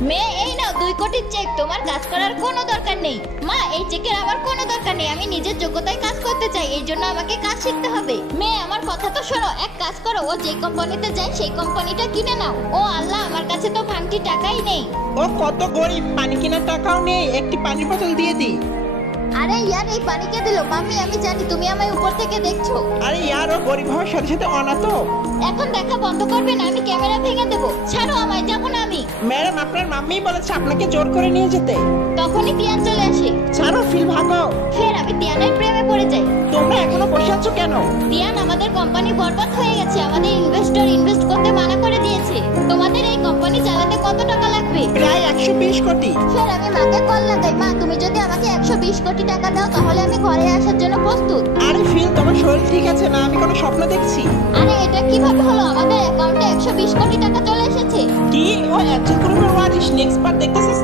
মেয়ে এই নাও 2 কোটির চেক, তোমার কাজ করার কোনো দরকার নেই। মা এই চেকের আমার কোনো দরকার নেই, আমি নিজের যোগ্যতায় কাজ করতে চাই, এই জন্য আমাকে কাজ শিখতে হবে। মেয়ে আমার কথা তো শোনো, এক কাজ করো, ও যে কোম্পানিতে যায় সেই কোম্পানিটা কিনে নাও। ও আল্লাহ, আমার কাছে তো ভাঙতি টাকাই নেই। ও কত গরিব, পানি কেনার টাকাও নেই, একটি পানির বোতল দিয়ে দিই। আরে ইয়ার, এই পানি কে দিল? মাম্মি আমি জানি তুমি আমায় উপর থেকে দেখছো। আরে ইয়ার, ও গরিব হওয়ার সাথে সাথে অনাথ। এখন দেখা বন্ধ করবে না, আমি ক্যামেরা ভেঙে দেবো। ছাড়ো আমায়, যাবো না আমি। ম্যাডাম, আপনার মাম্মি বলেছে আপনাকে জোর করে নিয়ে যেতে। তখনই তিয়ান চলে আসে। ছাড়ো ফিল, ভাগো। ফের আমি তিয়ানের প্রেমে পড়ে যাই। তোমরা এখনো বসে আছো কেন? তিয়ান, আমাদের কোম্পানি বরবাদ হয়ে গেছে, আমাদের ইনভেস্টর ইনভেস্ট করতে মানা করে দিয়েছে। তোমাদের এই কোম্পানি চালাতে কত টাকা লাগবে? প্রায় 120 কোটি। ফের আমি মাকে কল লাগাই, মা তুমি যদি আমাকে 120 কোটি টাকা দাও তাহলে আমি ঘরে আসার জন্য প্রস্তুত। আরে ফিল, তোমার শরীর ঠিক আছে না? আমি কোনো স্বপ্ন দেখছি? আরে এটা কিভাবে হলো? আমাদের অ্যাকাউন্টে 120 কোটি টাকা চলে এসেছে। কি? ও একজন গ্রুপের ওয়ারিশ, নেক্সট পার্ট দেখতেছিস